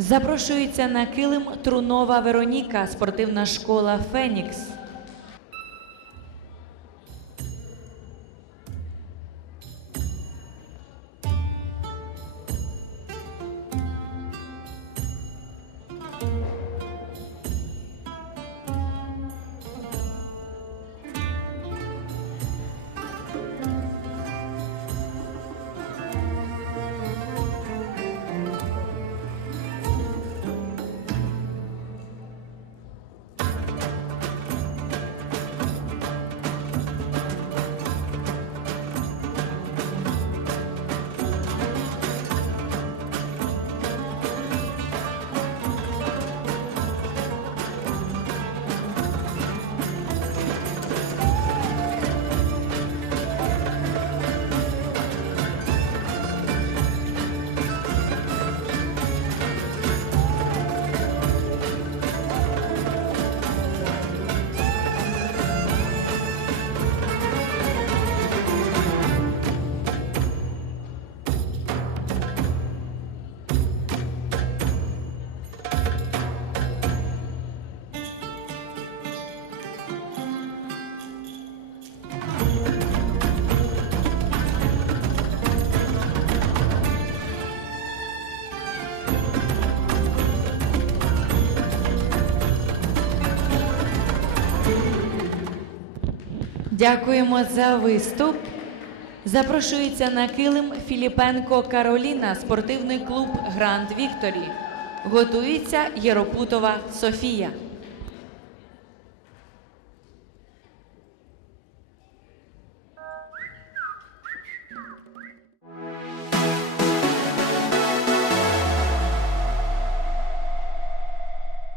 Запрошується на килим Трунова Вероніка, спортивна школа Фенікс. Дякуємо за виступ. Запрошується на килим Філіпенко Кароліна, спортивний клуб Гранд Вікторі. Готується Єропутова Софія.